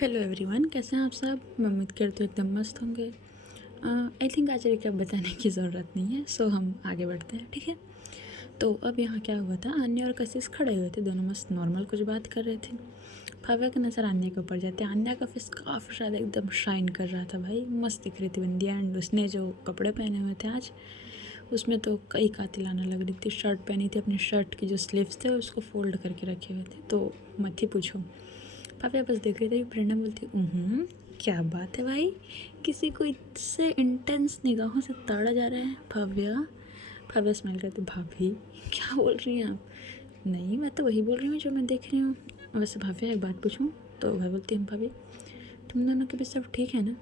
Hello everyone, कैसे हैं आप सब। मैं उम्मीद करती हूँ एकदम मस्त होंगे। आई थिंक आज रिकैप बताने की ज़रूरत नहीं है, सो हम आगे बढ़ते हैं, ठीक है। तो अब यहाँ क्या हुआ था, आन्या और कशिश खड़े हुए थे, दोनों मस्त नॉर्मल कुछ बात कर रहे थे। भव्या की नज़र आन्या के ऊपर जाते, आन्या का फेस काफ़ी ज़्यादा एकदम शाइन कर रहा था भाई, मस्त दिख रही थी बंदी। एंड उसने जो कपड़े पहने हुए थे आज, उसमें तो कई कातिलाना लग रही थी। शर्ट पहनी थी, अपने शर्ट की जो स्लीव्स थे उसको फोल्ड करके रखे हुए थे, तो मत ही पूछो। भव्या बस देख रही थी। प्रेरणा बोलती क्या बात है भाई, किसी को इससे इंटेंस निगाहों से ताड़ा जा रहा है। भव्या स्माइल करती, भाभी क्या बोल रही हैं आप। नहीं, मैं तो वही बोल रही हूँ जो मैं देख रही हूँ। वैसे भव्या एक बात पूछूँ, तो वह बोलती है भाभी तुम दोनों के बीच सब ठीक है ना।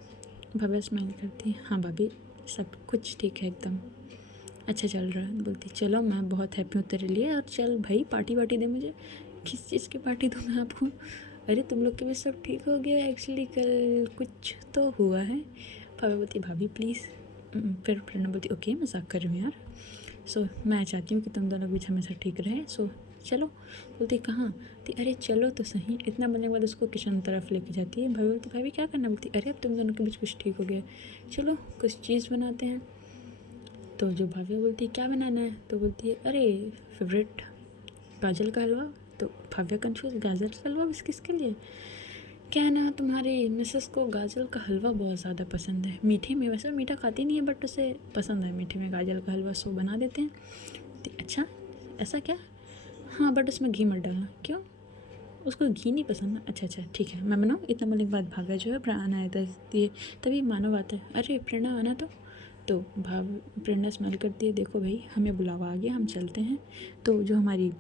भव्या स्माइल करती है, हाँ भाभी सब कुछ ठीक है एकदम अच्छा चल रहा है। बोलती चलो मैं बहुत हैप्पी हूँ तेरे लिए, और चल भाई पार्टी वार्टी दे मुझे। किस चीज़ की पार्टी दूँ मैं आपको। अरे तुम लोग के भी सब ठीक हो गया, एक्चुअली कल कुछ तो हुआ है। भाभी बोलती भाभी प्लीज़। फिर प्रेरणा बोलती ओके मजाक कर रही हूँ यार। सो मैं चाहती हूँ कि तुम दोनों के बीच हमेशा ठीक रहे, सो चलो। बोलती कहाँ। बोलती अरे चलो तो सही। इतना बोलने के बाद उसको किचन तरफ लेके जाती है। भाभी बोलती भाभी क्या करना। बोलती अरे अब तुम दोनों के बीच कुछ ठीक हो गया, चलो कुछ चीज़ बनाते हैं। तो जो भाभी बोलती है क्या बनाना है, तो बोलती है अरे फेवरेट गाजर का हलवा। तो भव्या कंफ्यूज, गाजर का हलवा बस किसके लिए। क्या है ना, तुम्हारी मिसेस को गाजर का हलवा बहुत ज़्यादा पसंद है मीठे में। वैसे मीठा खाती नहीं है बट उसे पसंद है मीठे में गाजर का हलवा, सो बना देते हैं। तो अच्छा ऐसा क्या। हाँ बट उसमें घी मत डालना। क्यों, उसको घी नहीं पसंद ना। अच्छा अच्छा ठीक है मैं बनाऊँ। इतना बोलने के बाद भव्या जो है प्रेरणा आता है, तभी मानव आता है। अरे प्रेरणा आना तो प्रेरणा स्माइल करती है, देखो भाई हमें बुलावा आ गया, हम चलते हैं। तो जो हमारी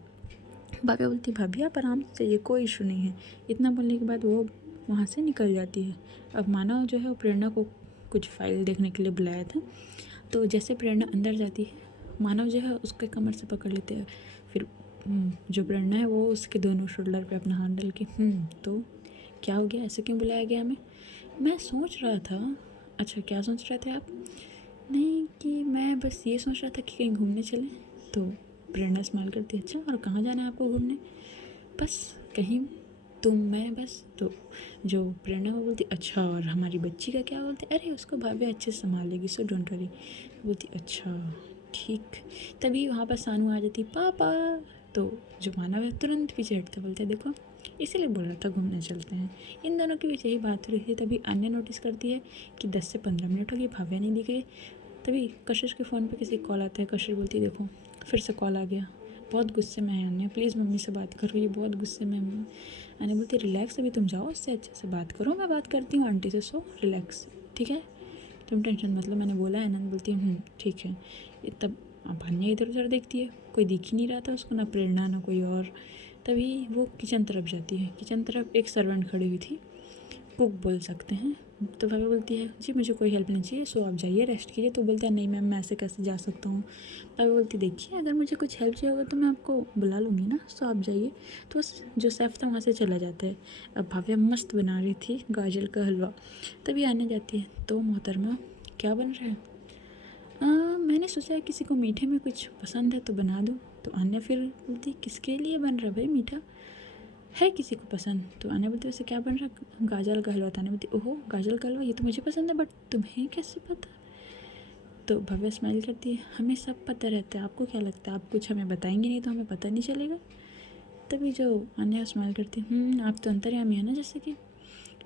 भव्या बोलती भाभी आप आराम से जाइए, कोई इशू नहीं है। इतना बोलने के बाद वो वहाँ से निकल जाती है। अब मानव जो है वो प्रेरणा को कुछ फाइल देखने के लिए बुलाया था। तो जैसे प्रेरणा अंदर जाती है, मानव जो है उसके कमर से पकड़ लेते हैं। फिर जो प्रेरणा है वो उसके दोनों शोल्डर पे अपना हाथ डाल के तो क्या हो गया, ऐसे क्यों बुलाया गया हमें। मैं सोच रहा था। अच्छा क्या सोच रहे थे आप। नहीं कि मैं बस ये सोच रहा था कि कहीं घूमने चलें। तो प्रेरणा स्माइल करती है, अच्छा और कहाँ जाना है आपको घूमने। बस कहीं तुम मैं बस। तो जो प्रेरणा वो बोलती अच्छा और हमारी बच्ची का क्या। बोलते अरे उसको भाभी अच्छे से संभाल लेगी, सो डोंट वरी। बोलती अच्छा ठीक। तभी वहाँ पर सानू आ जाती, पापा। तो जो मानव है तुरंत पीछे हटते, बोलते देखो इसीलिए बोल रहा था घूमने चलते हैं। इन दोनों के बीच यही बात हो रही थी, तभी अन्य नोटिस करती है कि 10 से 15 मिनट हो गई भाव्या नहीं दिख रही। तभी कशिश के फ़ोन पे किसी कॉल आता है। कशिश बोलती देखो फिर से कॉल आ गया, बहुत गुस्से में है अन्य, प्लीज़ मम्मी से बात करो, ये बहुत गुस्से में है। अन्य बोलती रिलैक्स, अभी तुम जाओ उससे अच्छे से बात करो, मैं बात करती हूँ आंटी से, सो रिलैक्स ठीक है, तुम टेंशन मतलब मैंने बोला है। नंद बोलती है ठीक है। तब अब अन्य इधर उधर देखती है, कोई दिख ही नहीं रहा था उसको, ना प्रेरणा ना कोई और। तभी वो किचन तरफ जाती है। किचन तरफ एक सर्वेंट खड़ी हुई थी, कुक बोल सकते हैं। तो भाभी बोलती है जी मुझे कोई हेल्प नहीं चाहिए, सो आप जाइए रेस्ट कीजिए। तो बोलता है नहीं मैम मैं ऐसे कैसे जा सकता हूँ। भाभी बोलती देखिए अगर मुझे कुछ हेल्प चाहिए होगा तो मैं आपको बुला लूँगी ना, सो आप जाइए। तो उस जो शेफ़ था वहाँ से चला जाता है। अब भाभी मस्त बना रही थी गाजर का हलवा, तभी आने जाती है। तो मोहतरमा क्या बन रहा है। मैंने सोचा किसी को मीठे में कुछ पसंद है तो बना दूँ। तो अन्य फिर बोलती किसके लिए बन रहा है भाई मीठा, है किसी को पसंद। तो आने बोलती वैसे क्या बन रहा है, गाजर का हलवा। ताने बोलती ओहो गाजर का हलवा, ये तो मुझे पसंद है बट तुम्हें कैसे पता। तो भव्या स्माइल करती है, हमें सब पता रहता है, आपको क्या लगता है आप कुछ हमें बताएंगे नहीं तो हमें पता नहीं चलेगा। तभी जो अन्य स्माइल करती आप तो अंतर्यामी है ना जैसे कि।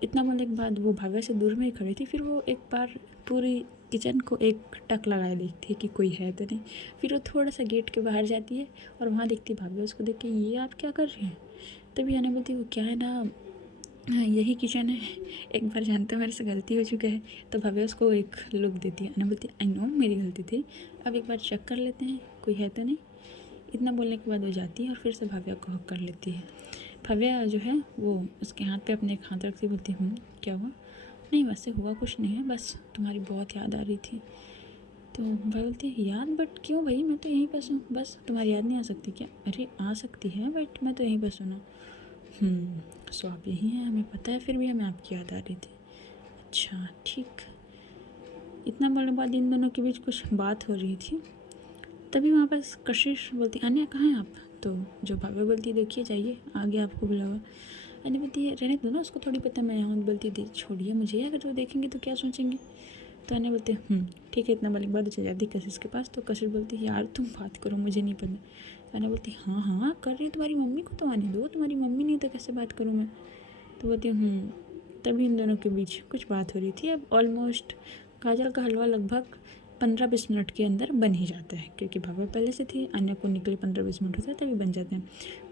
इतना बोलने के बाद वो भव्या से दूर में ही खड़ी थी। फिर वो एक बार पूरी किचन को एक टक लगाए देखती है कि कोई है तो नहीं। फिर वो थोड़ा सा गेट के बाहर जाती है और वहाँ देखती भव्या उसको देख के, ये आप क्या कर रही हैं। तभी आने बोलती वो क्या है ना, हाँ यही किचन है, एक बार जानते हो मेरे से गलती हो चुका है। तो भव्या उसको एक लुक देती है। अना बोलती आई नो मेरी गलती थी, अब एक बार चेक कर लेते हैं कोई है तो नहीं। इतना बोलने के बाद वो जाती है और फिर से भव्या को हक कर लेती है। भव्या जो है वो उसके हाथ पे अपने एक हाथ रखती बोलती क्या हुआ। नहीं वैसे हुआ कुछ नहीं है, बस तुम्हारी बहुत याद आ रही थी। तो भाई बोलती है याद, बट क्यों भाई मैं तो यहीं पर हूँ, बस तुम्हारी याद नहीं आ सकती क्या। अरे आ सकती है बट मैं तो यहीं पर हूँ ना। सो आप यही हैं, हमें पता है, फिर भी हमें आपकी याद आ रही थी। अच्छा ठीक। इतना बोलने के बाद इन दोनों के बीच कुछ बात हो रही थी। तभी वहाँ पर कशिश बोलती अन्या कहाँ हैं आप। तो जो भाभी बोलती देखिए जाइए आगे आपको बुलावा। अन्य बोलती है रहने दो ना, उसको थोड़ी पता मैं यहाँ। बोलती है छोड़िए मुझे, अगर वो देखेंगे तो क्या सोचेंगे। तो अन्य बोलते हैं ठीक है। इतना बोलने के बाद चल जाती कशिश के पास। तो कशिश बोलती है यार तुम बात करो, मुझे नहीं पता। तो अन्य बोलती है हाँ कर रही हूँ, तुम्हारी मम्मी को तो आने दो, तुम्हारी मम्मी नहीं तो कैसे बात करूँ मैं। तो बोलती तभी इन दोनों के बीच कुछ बात हो रही थी। अब ऑलमोस्ट गाजर का हलवा लगभग 15-20 मिनट के अंदर बन ही जाता है, क्योंकि भाभा पहले से थी, अन्य को निकले 15-20 मिनट होता है तभी बन जाते हैं।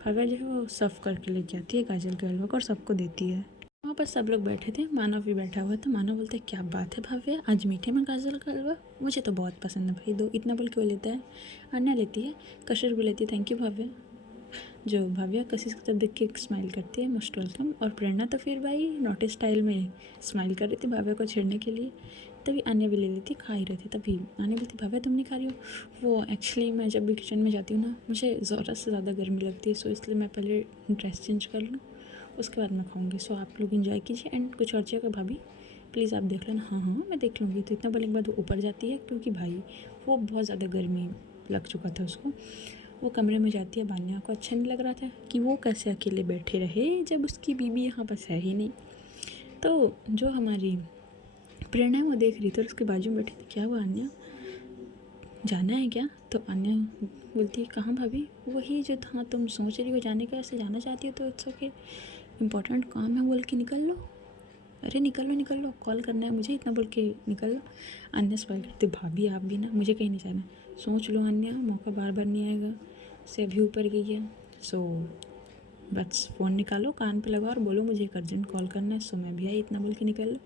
भाभा जो है वो सर्व करके लेके आती है गाजर के हलवा को और सबको देती है। वहाँ पर सब लोग बैठे थे, मानव भी बैठा हुआ था। मानव बोलते क्या बात है भाव्या, आज मीठे में गाजर का हलवा, मुझे तो बहुत पसंद है भाई, दो। इतना बोल के वो लेता है। अन्य लेती है, कशिश भी लेती है, थैंक यू भाव्या। जो भाव्या कशिश की तरफ देख के एक स्माइल करती है, मोस्ट वेलकम। और प्रेरणा तो फिर भाई नोटी स्टाइल में स्माइल कर रही थी भाव्या को छेड़ने के लिए। तभी अन्य भी ले लेती, खा ही रही थी। तभी अन्य बोलती भाव्या तुम नहीं खा रही हो। वो एक्चुअली मैं जब भी किचन में जाती हूँ ना, मुझे ज़रूरत से ज़्यादा गर्मी लगती है, सो इसलिए मैं पहले ड्रेस चेंज कर लूँ, उसके बाद मैं खाऊंगी। सो आप लोग इन्जॉय कीजिए। एंड कुछ और जगह भाभी प्लीज़ आप देख लेना। हाँ मैं देख लूँगी। तो इतना बोलने के बाद वो ऊपर जाती है, क्योंकि भाई वो बहुत ज़्यादा गर्मी लग चुका था उसको। वो कमरे में जाती है। बान्या को अच्छा नहीं लग रहा था कि वो कैसे अकेले बैठे रहे जब उसकी बीबी यहाँ बस है ही नहीं। तो जो हमारी प्रेरणा है वो देख रही थी और उसके बाजू में बैठी थी। क्या हुआ अन्या, जाना है क्या? तो अन्या बोलती है कहाँ भाभी? वही जो था, तुम सोच रही हो जाने का, ऐसे जाना चाहती हो तो इट्स ओके, इम्पोर्टेंट काम है बोल के निकल लो। अरे निकल लो, कॉल करना है मुझे, इतना बोल के निकल लो। अन्या स्माइल करते भाभी आप भी ना, मुझे कहीं नहीं जाना। सोच लो अन्या, मौका बार बार नहीं आएगा, से अभी ऊपर गई है। सो बस फ़ोन निकालो, कान पे लगाओ और बोलो मुझे एक अर्जेंट कॉल करना है। सो मैं भी आई, इतना बोल के निकल लो।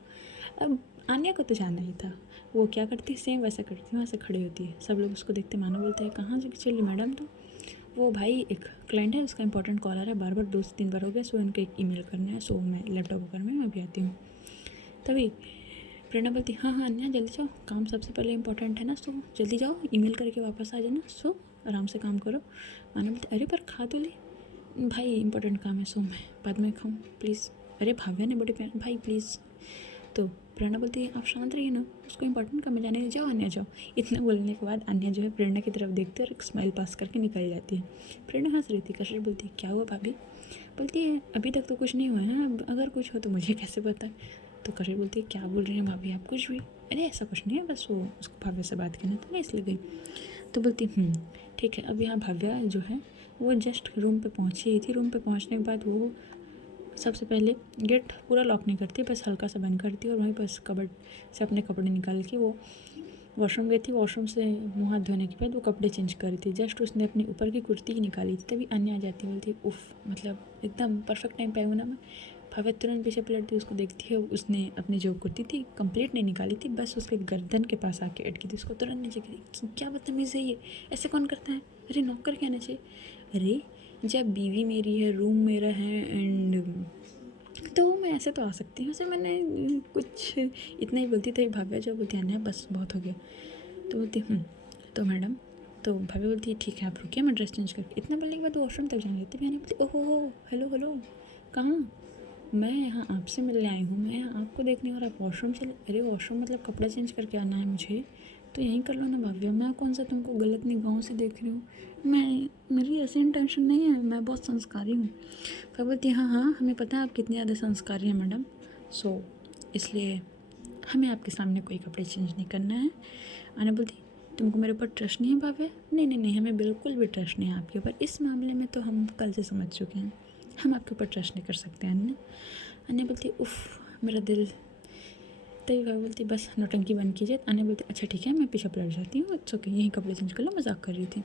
अब आन्या को तो जाना ही था। वो क्या करती है, सेम वैसा करती है, वहाँ से खड़ी होती है। सब लोग उसको देखते, मानो बोलते हैं कहाँ से चली मैडम। तो वो भाई एक क्लाइंट है, उसका इंपॉर्टेंट कॉल आ रहा है, बार बार 2 से 3 बार हो गया। सो उनको एक ईमेल करना है, सो मैं लैपटॉप पर मैं भी आती हूँ। तभी प्रेरणा बोलती हाँ अन्या जल्दी जाओ, काम सबसे पहले इंपॉर्टेंट है ना, सो जल्दी जाओ, ईमेल करके वापस आ जाना। सो आराम से काम करो। मानो बोलती अरे पर खा तो ले भाई, इंपॉर्टेंट काम है, सो मैं बाद में खाऊँ प्लीज़। अरे भाव्या ने बड़े प्यार भाई प्लीज़। तो प्रेरणा बोलती है आप शांत रहिए ना, उसको इंपॉर्टेंट काम में जाने दे, जाओ अन्या जाओ। इतना बोलने के बाद अन्या जो है प्रेरणा की तरफ देखते और एक स्माइल पास करके निकल जाती है। प्रेरणा हंस रही थी। कशिश बोलती है क्या हुआ भाभी? बोलती है अभी तक तो कुछ नहीं हुआ है, अब अगर कुछ हो तो मुझे कैसे पता। तो कशिश बोलती है क्या बोल रही हैं भाभी आप, कुछ भी? अरे ऐसा कुछ नहीं है, बस वो उसको भाव्या से बात करना तो मैं इसलिए गई। तो बोलती ठीक है। अब यहाँ भाव्या जो है वो जस्ट रूम पे पहुँची ही थी। रूम पे पहुँचने के बाद वो सबसे पहले गेट पूरा लॉक नहीं करती, बस हल्का सा बंद करती और वहीं बस कबर्ड से अपने कपड़े निकाल के वो वॉशरूम गई थी। वॉशरूम से मुँह हाथ धोने के बाद वो कपड़े चेंज कर रही थी। जस्ट उसने अपनी ऊपर की कुर्ती ही निकाली थी, तभी अन्य आ जाती, बोलती उफ़ मतलब एकदम परफेक्ट टाइम पे आई हूँ ना मैं। भाव्या तुरंत पीछे पलटती, उसको देखती है, उसने अपनी जो कुर्ती थी कंप्लीट नहीं निकाली थी, बस उसके गर्दन के पास आके अटकी थी। उसको तुरंत नीचे गिरी, क्या बदतमीज़ है ये, ऐसे कौन करता है? अरे नौकर कहना चाहिए। अरे जब बीवी मेरी है, रूम मेरा है, एंड तो मैं ऐसे तो आ सकती हूँ। ऐसे मैंने कुछ इतना ही बोलती थी। भाव्या जो बोलती है ना बस बहुत हो गया। तो बोलती तो मैडम, तो भाभी बोलती है ठीक है आप रुकिए, मैं ड्रेस चेंज करके। इतना बोलने के बाद वॉशरूम तक जाने देती। मैंने बोलती ओहो हेलो कहाँ? मैं यहाँ आपसे मिलने आई हूँ, मैं यहाँ आपको देखने, और आप वॉशरूम चले। अरे वॉशरूम मतलब कपड़ा चेंज करके आना है मुझे, तो यहीं कर लो ना भाव्या, मैं कौन सा तुमको गलत निगाहों से देख रही हूँ। मेरी ऐसी इंटेंशन नहीं है, मैं बहुत संस्कारी हूँ। फिर बोलती है हाँ हमें पता है आप कितनी ज़्यादा संस्कारी हैं मैडम। सो इसलिए हमें आपके सामने कोई कपड़े चेंज नहीं करना है। आने बोलती तुमको मेरे ऊपर ट्रस्ट नहीं है भाव्या? नहीं हमें बिल्कुल भी ट्रस्ट नहीं है आपके ऊपर, इस मामले में तो हम कल से समझ चुके हैं, हम आपके ऊपर ट्रस्ट नहीं कर सकते हैं। अन्य बोलती उफ़ मेरा दिल। तभी भाभी बोलती बस नौटंकी बंद कीजिए। अन्य बोलती अच्छा ठीक है मैं पीछे पलट जाती हूँ, इट्स ओके, यहीं कपड़े चेंज कर लो, मजाक कर रही थी।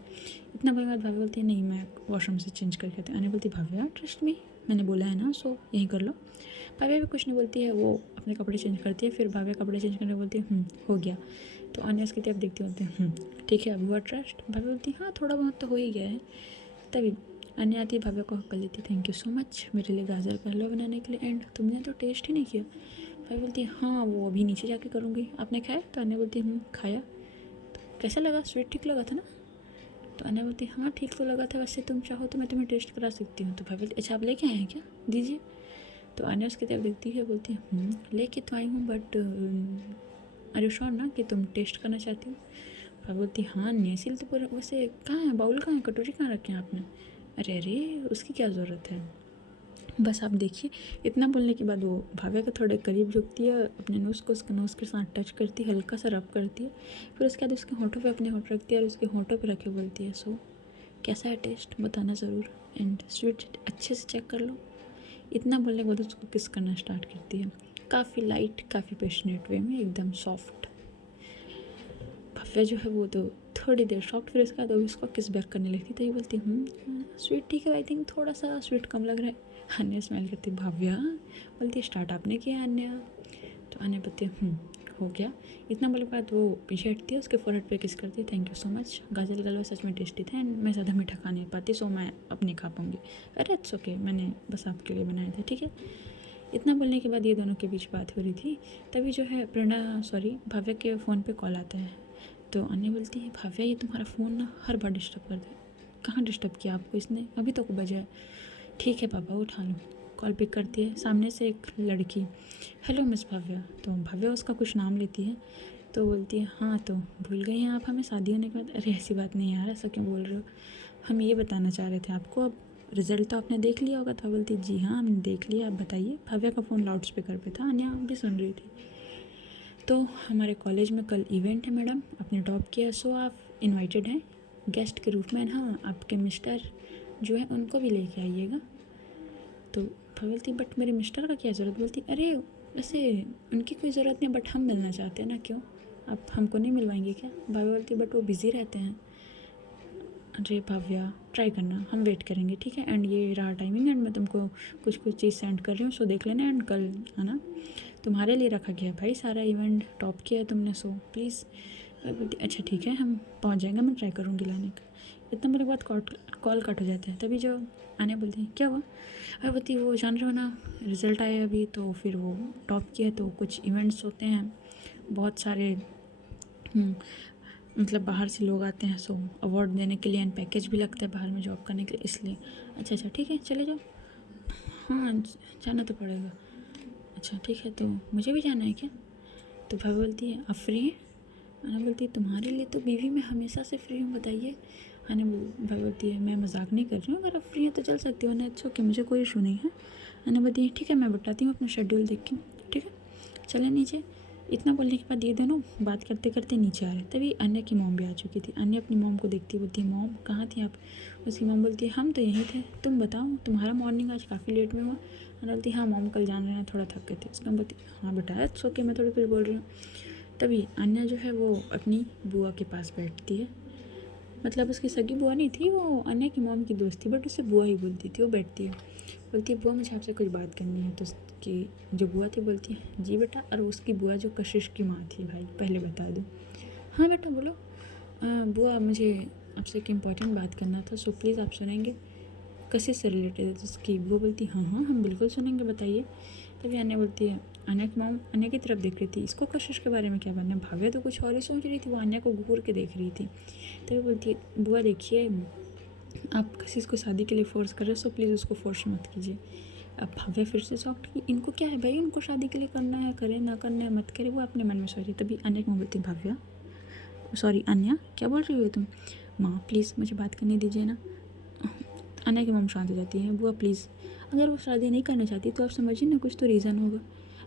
इतना बोलने के बाद भाभी बोलती है नहीं मैं वॉशरूम से चेंज करके आती हूँ। अन्य बोलती भाभी यार ट्रस्ट में, मैंने बोला है ना, सो यहीं कर लो। भाभी भी कुछ नहीं बोलती है, वो अपने कपड़े चेंज करती है। फिर भाभी कपड़े चेंज करने बोलती है हो गया। तो अन्य उसकी तरफ देखती होती है ठीक है अब हुआ ट्रस्ट। भाभी बोलती हाँ थोड़ा बहुत तो हो ही गया है। तभी अन्य आती है, भाभी को हक कर लेती, थैंक यू सो मच मेरे लिए गाजर का हलवा बनाने के लिए, एंड तुमने तो टेस्ट ही नहीं किया। भाभी बोलती है हाँ वो अभी नीचे जाके करूँगी, आपने खाया? तो अन्य बोलती खाया। तो कैसा लगा, स्वीट ठीक लगा था ना? तो अन्य बोलती हाँ ठीक तो लगा था, वैसे तुम चाहो तो मैं तुम्हें टेस्ट करा सकती हूँ। तो भाभी बोलती अच्छा आप लेके आए हैं क्या, दीजिए। तो अन्य उसकी तरफ देखती है, बोलती है लेके तो आई हूँ बट अरे श्योर ना कि तुम टेस्ट करना चाहती हो? भाभी बोलती हाँ नेसिल तो पूरा, वैसे कहाँ है बाउल, कहाँ है कटोरी, कहाँ रखे हैं आपने? अरे उसकी क्या ज़रूरत है, बस आप देखिए। इतना बोलने के बाद वो भाव्या के थोड़े करीब झुकती है, अपने नोज़ को उसके नोज़ के साथ टच करती है, हल्का सा रब करती है, फिर उसके बाद उसके होंठों पे अपने होंठ रखती है और उसके होंठों पे रखे बोलती है, सो कैसा है टेस्ट, बताना ज़रूर, एंड स्वीट अच्छे से चेक कर लो। इतना बोलने के बाद उसको किस करना स्टार्ट करती है, काफ़ी लाइट, काफ़ी पैशनेट वे में, एकदम सॉफ्ट। भव्या जो है वो तो थोड़ी देर शॉक्ट, फिर उसके बाद वो उसको किस बैक करने लगती, तो ये बोलती स्वीट ठीक है, आई थिंक थोड़ा सा स्वीट कम लग रहा है। अन्य स्माइल करती, भव्या बोलती स्टार्ट आपने किया अन्य, तो अन्य बोलती हो गया। इतना बोले के बाद वो पीछे हटती है, उसके फोरहेड पे किस करती है, थैंक यू सो मच, गाजर का हलवा सच में टेस्टी था एंड मैं ज़्यादा मीठा खा नहीं पाती, सो मैं अब नहीं खा पाऊँगी। अरे इट्स ओके, मैंने बस आपके लिए बनाए थे, ठीक है। इतना बोलने के बाद ये दोनों के बीच बात हो रही थी, तभी जो है भव्या के फ़ोन पे कॉल आता है। तो अन्य बोलती है, भव्या ये तुम्हारा फ़ोन ना हर बार डिस्टर्ब कर दे। कहाँ डिस्टर्ब किया आपको इसने, अभी तो को बजा है। ठीक है पापा उठा लो। कॉल पिक करती है, सामने से एक लड़की, हेलो मिस भव्या। तो भव्या उसका कुछ नाम लेती है, तो बोलती है हाँ तो भूल गई हैं आप हमें शादी होने के बाद। अरे ऐसी बात नहीं यार, ऐसा क्यों बोल रहे हो, हम ये बताना चाह रहे थे आपको, अब रिज़ल्ट तो आपने देख लिया होगा। तो बोलती जी हाँ हमने देख लिया, आप बताइए। भव्या का फ़ोन लाउड स्पीकर पे था, अन्या भी सुन रही थी। तो हमारे कॉलेज में कल इवेंट है मैडम, आपने टॉप किया, सो आप इनवाइटेड हैं गेस्ट के रूप में। हाँ आपके मिस्टर जो है उनको भी लेके आइएगा। तो बोलती बट मेरे मिस्टर का क्या ज़रूरत, बोलती अरे वैसे उनकी कोई ज़रूरत नहीं, बट हम मिलना चाहते हैं ना, क्यों आप हमको नहीं मिलवाएंगे क्या। भाभी बोलती बट वो बिज़ी रहते हैं। अरे भाव्या ट्राई करना, हम वेट करेंगे, ठीक है। एंड ये रहा टाइमिंग, एंड मैं तुमको कुछ कुछ चीज़ सेंड कर रही हूँ, सो देख लेना, एंड कल आना, तुम्हारे लिए रखा गया भाई सारा इवेंट, टॉप किया तुमने, सो प्लीज़। बोलती अच्छा ठीक है हम पहुँच जाएंगे, मैं ट्राई करूँगी लाने का। इतना मेरे बाद कॉल कट हो जाता है, तभी जो आने बोलती क्या हुआ। अरे बोलती वो जान रहे हो ना, रिज़ल्ट आया अभी, तो फिर वो टॉप किया, तो कुछ इवेंट्स होते हैं बहुत सारे, मतलब बाहर से लोग आते हैं, सो अवार्ड देने के लिए, एंड पैकेज भी लगता है बाहर में जॉब करने के लिए, इसलिए। अच्छा ठीक है चले जाओ। हाँ जाना तो पड़ेगा। अच्छा ठीक है, तो मुझे भी जाना है क्या। तो भाई बोलती है आप फ्री हैं। अना बोलती है तुम्हारे लिए तो बीवी मैं हमेशा से फ्री हूँ, बताइए। भाई बोलती है मैं मजाक नहीं कर रही हूँ, अगर आप फ्री हैं तो चल सकती हो ना, अच्छा ओके मुझे कोई इशू नहीं है। अना बोलती है ठीक है मैं बताती हूँ अपना शेड्यूल देख के, ठीक है चले नीचे। इतना बोलने के बाद ये दोनों बात करते करते नीचे आ रहे, तभी अन्य की मॉम भी आ चुकी थी। अन्य अपनी मॉम को देखती बोलती है मॉम कहाँ थी आप। उसकी मॉम बोलती है हम तो यहीं थे, तुम बताओ तुम्हारा मॉर्निंग आज काफ़ी लेट में हुआ। अन्य बोलती हाँ मॉम कल जान रहे हैं थोड़ा थक गए थे। उसका बोलती हाँ बेटा इट्स ओके, मैं थोड़ी कुछ बोल रही हूँ। तभी अन्य जो है वो अपनी बुआ के पास बैठती है, मतलब उसकी सगी बुआ नहीं थी, वो अन्य की मॉम की दोस्त थी, बट उसे बुआ ही बोलती थी। वो बैठती है, बोलती है बुआ मुझे आपसे कुछ बात करनी है। तो उसकी जो बुआ थी बोलती है जी बेटा, और उसकी बुआ जो कशिश की माँ थी, भाई पहले बता दूँ। हाँ बेटा बोलो। बुआ मुझे आपसे एक इम्पॉर्टेंट बात करना था, सो प्लीज़ आप सुनेंगे, कशिश से रिलेटेड है। तो उसकी बुआ बोलती हाँ हाँ हम बिल्कुल सुनेंगे, बताइए। तभी अन्य बोलती है, अन्य की मॉम अन्य की तरफ देख रही थी, इसको कशिश के बारे में क्या बनना है। भाव्या तो कुछ और ही सोच रही थी, वो अन्य को घूर के देख रही थी। तभी बोलती है बुआ देखिए आप कशिश को शादी के लिए फ़ोर्स कर रहे हो, सो प्लीज़ उसको फोर्स मत कीजिए। अब भाव्या फिर से शॉक्ट कि इनको क्या है भाई, उनको शादी के लिए करना है करे, ना करना है मत करे, वो अपने मन में सोच रही। तभी अन्य को बोलती भाव्या सॉरी अन्या क्या बोल रही हो तुम, माँ प्लीज़ मुझे बात करने दीजिए ना। अन्या की मम शांत हो जाती है, बुआ प्लीज़ अगर वो शादी नहीं करना चाहती तो आप समझिए ना, कुछ तो रीज़न होगा,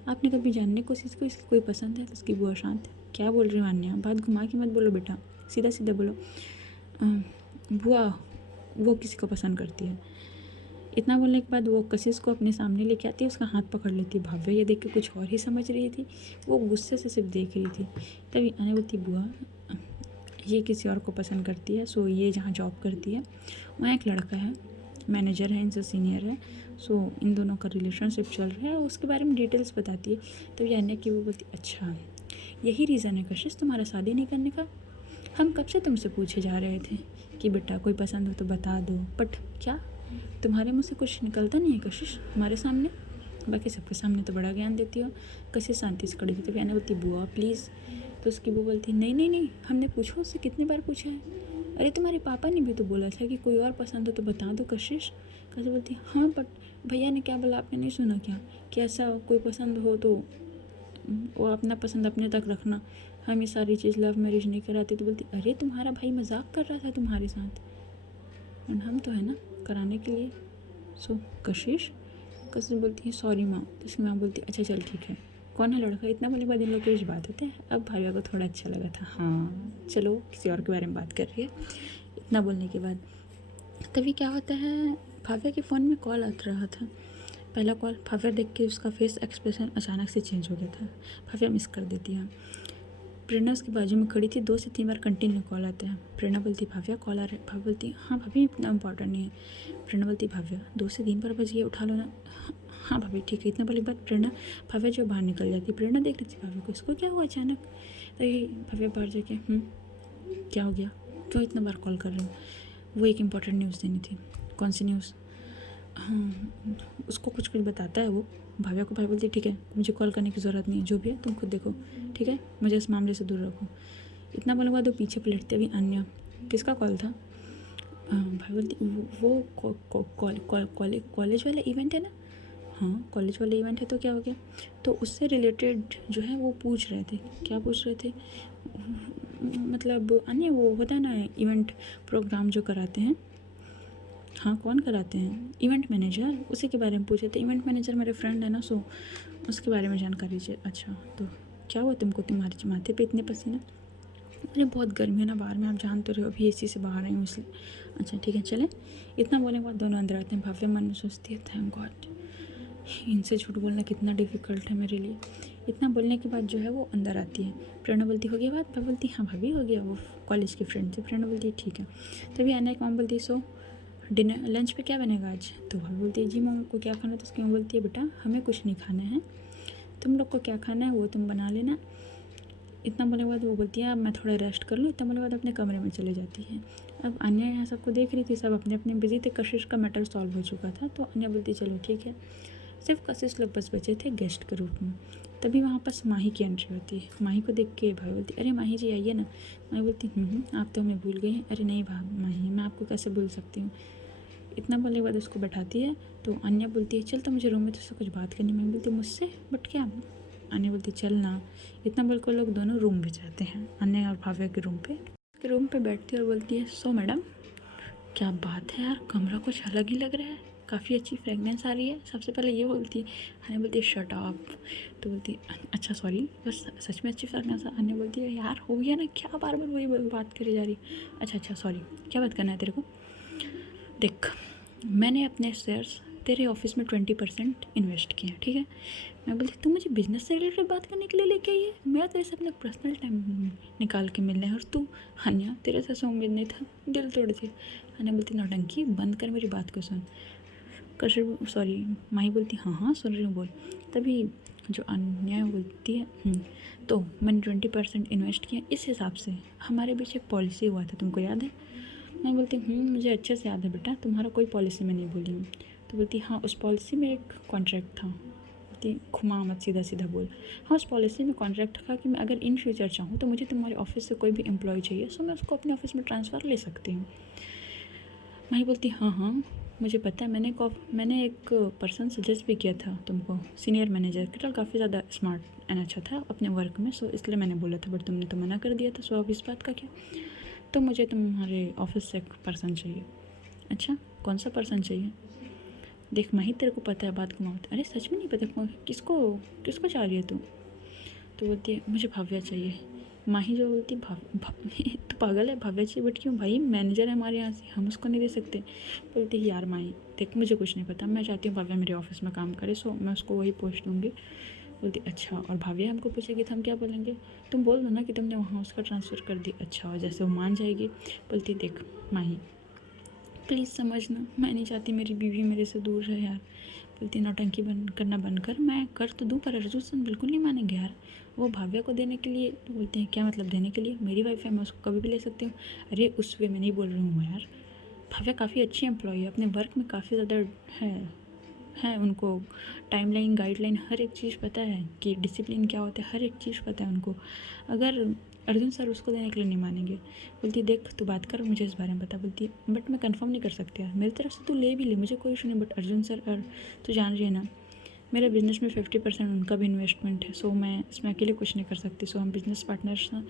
आपने कभी जानने की कोशिश की इसकी कोई पसंद है। तो उसकी बुआ शांत, क्या बोल रही हो अन्या, बात घुमा के मत बोलो बेटा, सीधा सीधा बोलो। बुआ वो किसी को पसंद करती है। इतना बोलने के बाद वो कशिश को अपने सामने लेके आती है, उसका हाथ पकड़ लेती है। भाव्या ये देख के कुछ और ही समझ रही थी, वो गुस्से से सिर्फ देख रही थी। तभी अन्या बोलती बुआ ये किसी और को पसंद करती है, सो ये जहाँ जॉब करती है वहाँ एक लड़का है, मैनेजर है, इनसे सीनियर है, सो इन दोनों का रिलेशनशिप चल रहा है, उसके बारे में डिटेल्स बताती है। तो ये अन्य की वो बोलती अच्छा यही रीज़न है कशिश तुम्हारा शादी नहीं करने का, हम कब से तुमसे पूछे जा रहे थे कि बेटा कोई पसंद हो तो बता दो, बट क्या तुम्हारे मुँह से कुछ निकलता नहीं है कशिश हमारे सामने, बाकी सबके सामने तो बड़ा ज्ञान देती हो। कशिश शांति से खड़ी थी, तो कहने बोलती बुआ प्लीज़। तो उसकी वो बोलती नहीं नहीं नहीं हमने पूछो उससे, कितनी बार पूछा है, अरे तुम्हारे पापा ने भी तो बोला था कि कोई और पसंद हो तो बता दो कशिश। कशिश बोलती हाँ बट भैया ने क्या बोला आपने नहीं सुना क्या, कि ऐसा कोई पसंद हो तो वो अपना पसंद अपने तक रखना, हम ये सारी चीज़ लव मैरिज नहीं कराती। तो बोलती अरे तुम्हारा भाई मजाक कर रहा था तुम्हारे साथ, एंड हम तो है ना कराने के लिए। सो कशिश कशिश बोलती है सॉरी माँ। तो उसकी माँ बोलती है अच्छा चल ठीक है, कौन है लड़का। इतना बोलने के बाद इन लोग के बीच बात होते हैं। अब भाविया को थोड़ा अच्छा लगा था, हाँ चलो किसी और के बारे में बात कर रही है। इतना बोलने के बाद तभी क्या होता है, भाविया के फ़ोन में कॉल आ रहा था। पहला कॉल भाविया देख के उसका फेस एक्सप्रेशन अचानक से चेंज हो गया था। भाविया मिस कर देती है। प्रेरणा उसके बाजू में खड़ी थी। 2 से 3 बार कंटिन्यू कॉल आते हैं। प्रेरणा बोलती भाविया कॉल आ रहा है। भाविया बोलती हाँ भाभी इतना इंपॉर्टेंट नहीं है। प्रेरणा बोलती भाविया 2 से 3 बार बज गया, उठा लो ना। हाँ भाभी ठीक है। इतना बोलने के बाद प्रेरणा भाविया जो बाहर निकल जाती है। प्रेरणा देख रही थी भाविया को, इसको क्या हुआ अचानक। तभी भाविया बाहर जाके क्या हो गया, क्यों इतना बार कॉल कर रहे हो। वो एक इम्पॉर्टेंट न्यूज़ देनी थी। कौन सी न्यूज़। हाँ उसको कुछ कुछ बताता है वो भाविया को। भाई बोलती ठीक है मुझे कॉल करने की ज़रूरत नहीं है, जो भी है तुम खुद देखो ठीक है, मुझे इस मामले से दूर रखो। इतना बोलने के बाद वो पीछे पलटते अभी अन्य किसका कॉल था। भाई बोलती वो कॉलेज वाला इवेंट है ना। हाँ कॉलेज वाला इवेंट है तो क्या हो गया। तो उससे रिलेटेड जो है वो पूछ रहे थे। क्या पूछ रहे थे, मतलब अन्य वो होता है ना इवेंट प्रोग्राम जो कराते हैं। हाँ कौन कराते हैं, इवेंट मैनेजर, उसी के बारे में पूछे थे। इवेंट मैनेजर मेरे फ्रेंड है ना, सो उसके बारे में जानकारी चाहिए। अच्छा तो क्या हुआ तुमको, तुम्हारे माथे पे इतने पसीना। अरे बहुत गर्मी है ना बाहर में, आप जानते रहो अभी एसी से बाहर आई हूँ इसलिए। अच्छा ठीक है चलें। इतना बोलने के बाद दोनों अंदर आते हैं। भाविया मन में सोचती है थैंक गॉड, इनसे झूठ बोलना कितना डिफ़िकल्ट है मेरे लिए। इतना बोलने के बाद जो है वो अंदर आती है। प्रेरणा बोलती हो गया बात। भाभी बोलती हाँ भाभी हो गया, वो कॉलेज की फ्रेंड थी। प्रेरणा बोलती ठीक है। तभी आना एक माम बोलती सो डिनर लंच पे क्या बनेगा आज। तो भाभी बोलती है जी मम्मी को क्या खाना। तो उसकी मम्मी बोलती है बेटा हमें कुछ नहीं खाना है, तुम लोग को क्या खाना है वो तुम बना लेना। इतना बोलने के बाद वो बोलती है अब मैं थोड़ा रेस्ट कर लूँ। इतना बोलने के बाद अपने कमरे में चले जाती है। अब अन्या यहाँ सबको देख रही थी, सब अपने अपने बिजी थे। कशिश का मैटर सॉल्व हो चुका था। तो अन्या बोलती चलो ठीक है। सिर्फ कशिश लोग बस बचे थे गेस्ट के रूप में। तभी वहाँ पास माही की एंट्री होती है। माही को देख के भाई बोलती अरे माही जी आइए ना। माही बोलती आप तो हमें भूल गई हैं। अरे नहीं माही मैं आपको कैसे भूल सकती हूँ। इतना बोलने के बाद उसको बैठाती है। तो अन्या बोलती है चल तो मुझे रूम में तुझसे कुछ बात करनी। मैं बोलती मुझसे बट क्या। अन्या बोलती चल ना। इतना बोल कर लोग दोनों रूम में जाते हैं, अन्या और भाव्या के रूम पे बैठती है और बोलती है सो मैडम क्या बात है यार, कमरा कुछ अलग ही लग रहा है, काफ़ी अच्छी फ्रेगनेंस आ रही है। सबसे पहले ये बोलती है। अन्या बोलती है शट अप। तो बोलती है अच्छा सॉरी बस सच में अच्छी फ्रेगनेंस। अन्या बोलती है यार हो गया ना, क्या बार बार वही बात करी जा रही। अच्छा सॉरी क्या बात करना है तेरे को। देख मैंने अपने शेयर्स तेरे ऑफिस में 20% इन्वेस्ट किए हैं ठीक है। मैं बोलती तू मुझे बिजनेस से रिलेटेड बात करने के लिए लेके आई है, मेरा तेरे से अपना पर्सनल टाइम निकाल के मिलना है और तू। अन्या तेरे से उम्मीद नहीं था, दिल तोड़ दिया। अन्या बोलती नौटंकी बंद कर, मेरी बात को सुन। कशिश सॉरी माही बोलती हाँ सुन रही हूँ बोल। तभी जो अन्या बोलती है तो मैंने 20% इन्वेस्ट किया, इस हिसाब से हमारे बीच एक पॉलिसी हुआ था तुमको याद है। मैं बोलती मुझे अच्छे से याद है बेटा, तुम्हारा कोई पॉलिसी मैं नहीं बोली हूँ। तो बोलती हाँ उस पॉलिसी में एक कॉन्ट्रैक्ट था। बोलती घुमा मत, सीधा सीधा बोल। हाँ उस पॉलिसी में कॉन्ट्रैक्ट था कि मैं अगर इन फ्यूचर चाहूँ तो मुझे तुम्हारे ऑफिस से कोई भी एम्प्लॉय चाहिए सो मैं उसको अपने ऑफिस में ट्रांसफ़र ले सकती हूँ। मैं बोलती हाँ मुझे पता है, मैंने एक पर्सन सजेस्ट भी किया था तुमको, सीनियर मैनेजर के, काफ़ी ज़्यादा स्मार्ट एंड अच्छा था अपने वर्क में, सो इसलिए मैंने बोला था बट तुमने तो मना कर दिया था। सो अब इस बात का क्या। तो मुझे तुम्हारे ऑफिस से एक पर्सन चाहिए। अच्छा कौन सा पर्सन चाहिए। देख माही तेरे को पता है बात घुमाओ। अरे सच में नहीं पता, किसको चाह रही है तू। तो बोलती है मुझे भव्या चाहिए। माही जो बोलती तो पागल है, भव्या चाहिए बट क्यों भाई, मैनेजर है हमारे यहाँ से, हम उसको नहीं दे सकते। बोलती है यार माही देख मुझे कुछ नहीं पता, मैं चाहती हूँ भव्या मेरे ऑफिस में काम करे, सो मैं उसको वही पोस्ट दूँगी। बोलती अच्छा और भव्या हमको पूछेगी तो हम क्या बोलेंगे। तुम बोल दो ना कि तुमने वहाँ उसका ट्रांसफ़र कर दी। अच्छा और जैसे वो मान जाएगी। बोलती देख माही प्लीज़ समझना, मैं नहीं चाहती मेरी बीवी मेरे से दूर है यार। बोलती नौटंकी करना बंद कर, मैं कर तो दूँ पर अर्जुन बिल्कुल नहीं मानेंगे यार, वो भाव्या को देने के लिए। तो बोलते हैं क्या मतलब देने के लिए, मेरी वाइफ है मैं उसको कभी भी ले सकती हूँ। अरे उस वे में नहीं बोल रही हूँ मैं यार, भाव्या काफ़ी अच्छी एम्प्लॉय है, अपने वर्क में काफ़ी ज़्यादा है उनको टाइमलाइन गाइडलाइन हर एक चीज़ पता है कि डिसिप्लिन क्या होता है, हर एक चीज़ पता है उनको। अगर अर्जुन सर उसको देने के लिए नहीं मानेंगे। बोलती देख तू बात कर मुझे इस बारे में पता। बोलती बट मैं कंफर्म नहीं कर सकती यार, मेरी तरफ से तू ले भी ले मुझे कोई इशू नहीं, बट अर्जुन सर और तू जान रही है ना मेरे बिज़नेस में 50% उनका भी इन्वेस्टमेंट है, सो मैं इसमें अकेले कुछ नहीं कर सकती, सो हम बिज़नेस पार्टनर्स हैं।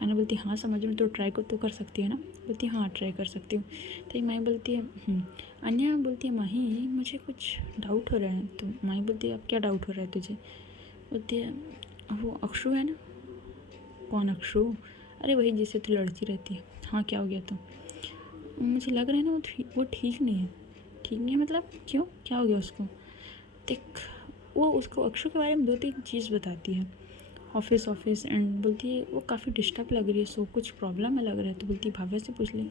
अन्या बोलती हाँ समझ में, तो ट्राई को तो कर सकती है ना। बोलती हाँ ट्राई कर सकती हूँ। तो माही बोलती है अन्या बोलती है माही मुझे कुछ डाउट हो रहा है। तो माही बोलती है अब क्या डाउट हो रहा है तुझे। बोलती है वो अक्षु है ना। कौन अक्षु। अरे वही जिससे तू लड़ती रहती है। हाँ क्या हो गया। तो मुझे लग रहा है ना वो ठीक नहीं है। ठीक नहीं है मतलब क्यों, क्या हो गया उसको। देख वो उसको अक्षु के बारे में 2-3 चीज़ बताती है, ऑफिस एंड बोलती है वो काफ़ी डिस्टर्ब लग रही है, सो कुछ प्रॉब्लम है लग रहा है। तो बोलती है भाव्या से पूछ ली।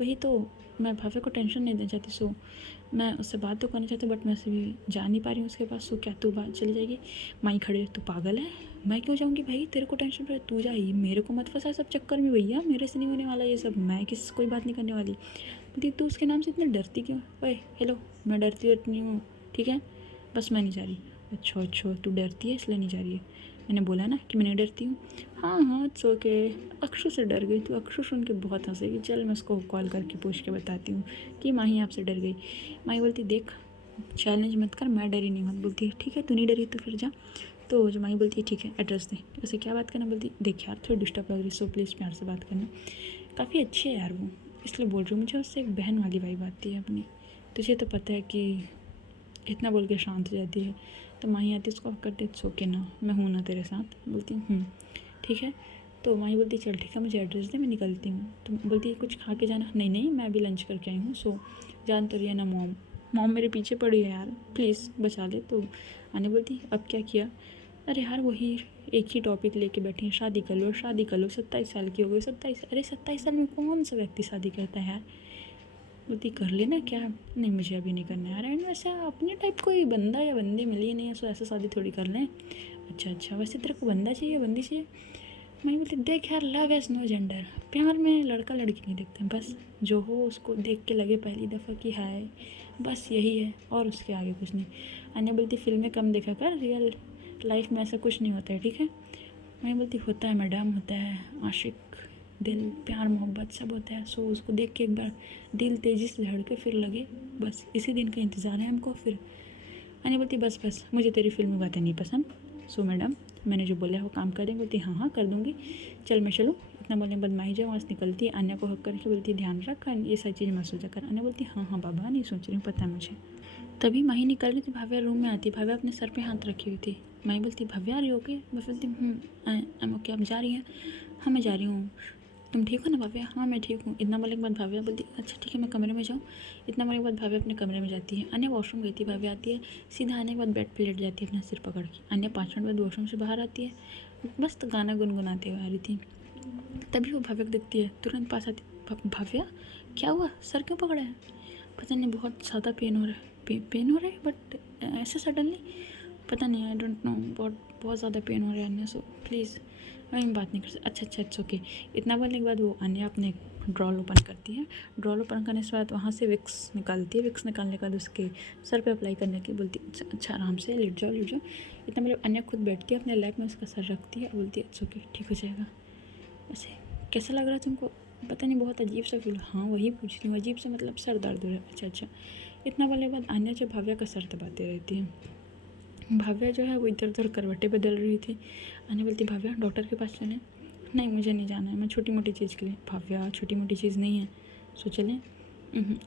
वही तो मैं भाव्या को टेंशन नहीं देना चाहती, सो मैं उससे बात तो करना चाहती हूँ बट मैं उससे भी जा नहीं पा रही हूँ उसके पास। सो क्या तू बात चली जाएगी। माई खड़े तू पागल है, मैं क्यों जाऊँगी भाई, तेरे को टेंशन रहे तू जा, ही मेरे को मत फंसा सब चक्कर में भैया, मेरे से नहीं होने वाला ये सब, मैं किस कोई बात नहीं करने वाली। बोलती तू उसके नाम से इतना डरती क्यों। ओए हेलो मैं डरती नहीं हूँ ठीक है, बस मैं नहीं जा रही। अच्छा तू डरती है इसलिए नहीं जा रही है, मैंने बोला ना कि मैं नहीं डरती हूँ। हाँ इट्स ओके। अक्षु से डर गई, तो अक्षु सुन के बहुत हंसेगी, चल मैं उसको कॉल करके पूछ के बताती हूँ कि माही आपसे डर गई। माही बोलती देख चैलेंज मत कर, मैं डरी नहीं हूँ। बोलती है ठीक है तू नहीं डरी तो फिर जा। तो जो माही बोलती है ठीक है एड्रेस दे। उसे क्या बात करना। बोलती देख यार थोड़ी डिस्टर्ब लग रही, सो प्लीज़ प्यार से बात करना। काफ़ी अच्छी है यार वो, इसलिए बोल रही हूँ, मुझे उससे एक बहन वाली वाइब आती है अपनी। तुझे तो पता है कि इतना बोल के शांत हो जाती है। तो माही आती है उसको कर दे सो के ना, मैं हूँ ना तेरे साथ। बोलती ठीक है। तो माही बोलती चल ठीक है मुझे एड्रेस दे मैं निकलती हूँ। तो बोलती कुछ खा के जाना। नहीं मैं अभी लंच करके आई हूँ, सो जान तो रही है ना मॉम मेरे पीछे पड़ी है यार, प्लीज़ बचा ले। तो आने बोलती अब क्या किया। अरे यार वही एक ही टॉपिक लेके बैठी हैं, शादी कर लो 27 साल की हो गई। 27 अरे 27 साल में कौन सा व्यक्ति शादी करता है यार। बोलती कर लेना क्या। नहीं मुझे अभी नहीं करना यार, एंड वैसे अपने टाइप कोई बंदा या बंदी मिली नहीं है, सो ऐसे शादी थोड़ी कर लें। अच्छा वैसे तेरे को बंदा चाहिए बंदी चाहिए। मैं बोलती देख यार लव एज नो जेंडर, प्यार में लड़का लड़की नहीं देखते, बस जो हो उसको देख के लगे पहली दफ़ा कि हाय, बस यही है और उसके आगे कुछ नहीं। अन्य बोलती फिल्में कम देखा कर, रियल लाइफ में ऐसा कुछ नहीं होता है ठीक है। मैं बोलती होता है मैडम होता है, आशिक दिल प्यार मोहब्बत सब होता है, सो उसको देख के एक बार दिल तेज़ी से धड़के फिर लगे, बस इसी दिन का इंतज़ार है हमको। फिर अन्य बोलती बस मुझे तेरी फिल्मी बातें नहीं पसंद, सो मैडम मैंने जो बोला है वो काम कर देंगे। बोलती हाँ कर दूँगी, चल मैं चलूँ। इतना बोलने के बाद माही जो वहाँ से निकलती है, अन्य को हक करके बोलती ध्यान रख ये सारी चीज़ मत सोचा कर। अन्य बोलती हाँ बाबा नहीं सोच रही हूँ, पता है मुझे। तभी माही निकल रही थी, भाव्या रूम में आती, भाव्या अपने सर पे हाथ रखी हुई थी। माही बोलती भव्या आ रही हो के। मैं बोलती आई एम ओके। आप जा रही हैं। हाँ मैं जा रही हूँ। तुम ठीक हो ना भव्या। हाँ मैं ठीक हूँ। इतना बोलने के बाद भाव्या बोलती अच्छा ठीक है मैं कमरे में जाऊँ। इतना बोलने के बाद भाव्या अपने कमरे में जाती है। अन्य वॉशरूम गई थी, भाव्या आती है, सीधा आने के बाद बेड पर लेट जाती है अपना सिर पकड़ के। अन्य 5 मिनट बाद वॉशरूम से बाहर आती है, बस तो गाना गुनगुनाते हुए आ रही थी। तभी वो भाव्या को दिखती है, तुरंत पास आती। भाव्या क्या हुआ, सर क्यों पकड़ा है। पता नहीं बहुत ज़्यादा पेन हो रहा है। पेन हो रहा है बट ऐसे सडनली पता नहीं, आई डोंट नो, बहुत ज़्यादा पेन हो रहा है अन्य, सो प्लीज़ मैं बात नहीं कर सकती। अच्छा इट्स ओके। इतना बोलने के बाद वो अन्य अपने ड्रॉल ओपन करती है। ड्रॉल ओपन करने के बाद वहाँ से विक्स निकालती है। विक्स निकालने के बाद उसके सर पे अप्लाई करने की बोलती अच्छा आराम से लेट जाओ। इतना मतलब अन्य खुद बैठती है, अपने लैप में उसका सर रखती है, बोलती है इट्स ओके ठीक हो जाएगा। ऐसे कैसा लग रहा है तुमको। पता नहीं बहुत अजीब सा फील। हाँ वही पूछती हूँ, अजीब सा मतलब सर दर्द हो रहा है। अच्छा इतना बोलने के बाद अन्य जो भाव्या का सर दबाती रहती है। भाव्या जो है वो इधर उधर करवटें बदल रही थी। अन्य बोलती भाव्या डॉक्टर के पास चलें। नहीं मुझे नहीं जाना है, मैं छोटी मोटी चीज़ के लिए। भाव्या छोटी मोटी चीज़ नहीं है, सो चलें।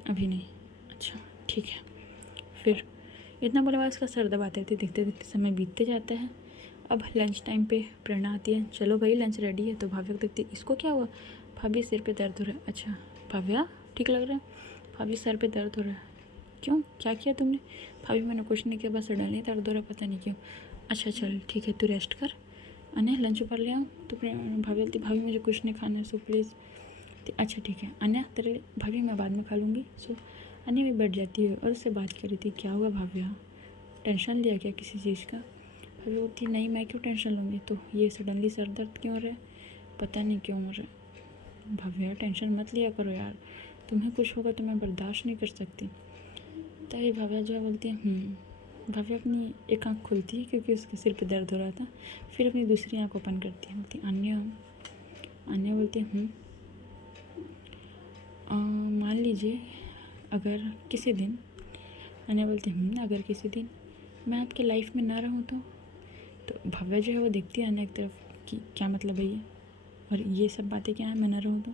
अभी नहीं। अच्छा ठीक है। फिर इतना बोले बाद उसका सर दबाते थे, देखते देखते समय बीतते जाता है। अब लंच टाइम पे प्रेरणा आती है, चलो भाई लंच रेडी है। तो भाव्या को देखती इसको क्या हुआ। भाभी सिर पे दर्द हो रहा है। अच्छा भाव्या ठीक लग रहा है। भाभी सर पे दर्द हो रहा है। क्यों क्या किया तुमने। भाभी मैंने कुछ नहीं किया, बस सडनली दर्द हो रहा पता नहीं क्यों। अच्छा चल ठीक है तू रेस्ट कर, अने लंच ऊपर ले आओ। तो भाभी बोलती भाभी मुझे कुछ नहीं खाना है, सो प्लीज़। अच्छा ठीक है अन्या तेरे लिए भाभी मैं बाद में खा लूँगी। सो अन्या भी बैठ जाती है और उससे बात कर रही थी, क्या हुआ भाव्या टेंशन लिया क्या किसी चीज़ का। भाभी बोलती नहीं मैं क्यों टेंशन लूँगी, तो ये सडनली सर दर्द क्यों हो रहा है, पता नहीं क्यों हो रहा है। भाव्या टेंशन मत लिया करो यार, तुम्हें कुछ होगा तो मैं बर्दाश्त नहीं कर सकती। तभी भाव्या जो है बोलती है भाव्या अपनी एक आँख खुलती है क्योंकि उसके सिर पे दर्द हो रहा था, फिर अपनी दूसरी आँख ओपन करती है। बोलती अन्य बोलती है मान लीजिए अगर किसी दिन। अन्य बोलती अगर किसी दिन मैं आपकी लाइफ में ना रहूँ तो भव्या जो है वो देखती है आने एक तरफ कि क्या मतलब है ये, और ये सब बातें क्या है, मैं ना रहूँ तो।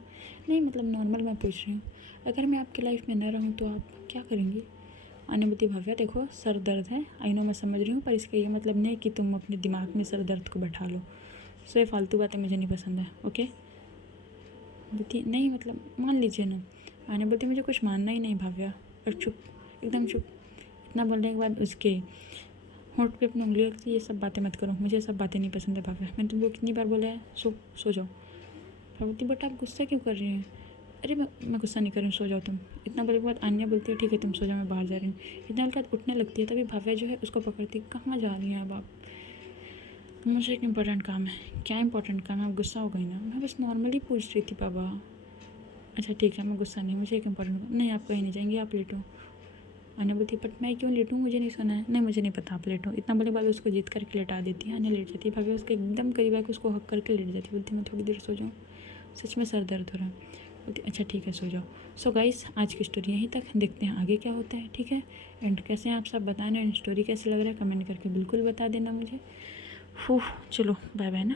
नहीं मतलब नॉर्मल मैं पूछ रही हूँ, अगर मैं आपकी लाइफ में ना रहूँ तो आप क्या करेंगी? आने बोलती भव्या देखो सर दर्द है, आई नो मैं समझ रही हूँ, पर इसका ये मतलब नहीं कि तुम अपने दिमाग में सर दर्द को बैठा लो। सो ये फालतू बातें मुझे नहीं पसंद है, ओके? बोलती नहीं मतलब मान लीजिए ना। आने बोलती मुझे कुछ मानना ही नहीं भव्या, और चुप, एकदम चुप। इतना बोलने के बाद उसके होंठ पे अपनी उंगली रखती, ये सब बातें मत करो, मुझे ये सब बातें नहीं पसंद है भव्या, मैंने तुमको कितनी बार बोला है सो जाओ। बोलती बट आप गुस्सा क्यों कर रही हैं? अरे मैं गुस्सा नहीं कर रही हूँ, सो जाओ तुम। इतना बोलने के बाद आन्या बोलती है ठीक है तुम सो जाओ, मैं बाहर जा रही हूँ। इतना बोलकर बाद उठने लगती है, तभी भव्या जो है उसको पकड़ती, कहाँ जा रही हैं अब आप? मुझे एक इम्पोर्टेंट काम है। क्या इम्पोर्टेंट काम है? आप गुस्सा हो गई ना, मैं बस नॉर्मली पूछ रही थी बाबा। अच्छा ठीक है मैं गुस्सा नहीं, मुझे एक इम्पोर्टेंट काम नहीं, आप कहीं नहीं जाएंगे, आप लेटो। आन्या बोलती बट मैं क्यों लेटूँ, मुझे नहीं सोना है। नहीं मुझे नहीं पता, आप लेटो। इतना बोले बाद उसको जीत करके लेटा देती है, आन्या लेट जाती है, भव्या उसके एकदम करीब आकर उसको हक करके लेट जाती है, बोलती मैं थोड़ी देर सो जाऊँ, सच में सर दर्द हो रहा है। बोलती अच्छा ठीक है सो जाओ। सो गाइस आज की स्टोरी यहीं तक, देखते हैं आगे क्या होता है, ठीक है? एंड कैसे हैं आप सब, बताना एंड स्टोरी कैसे लग रहा है कमेंट करके बिल्कुल बता देना मुझे। चलो बाय बाय ना।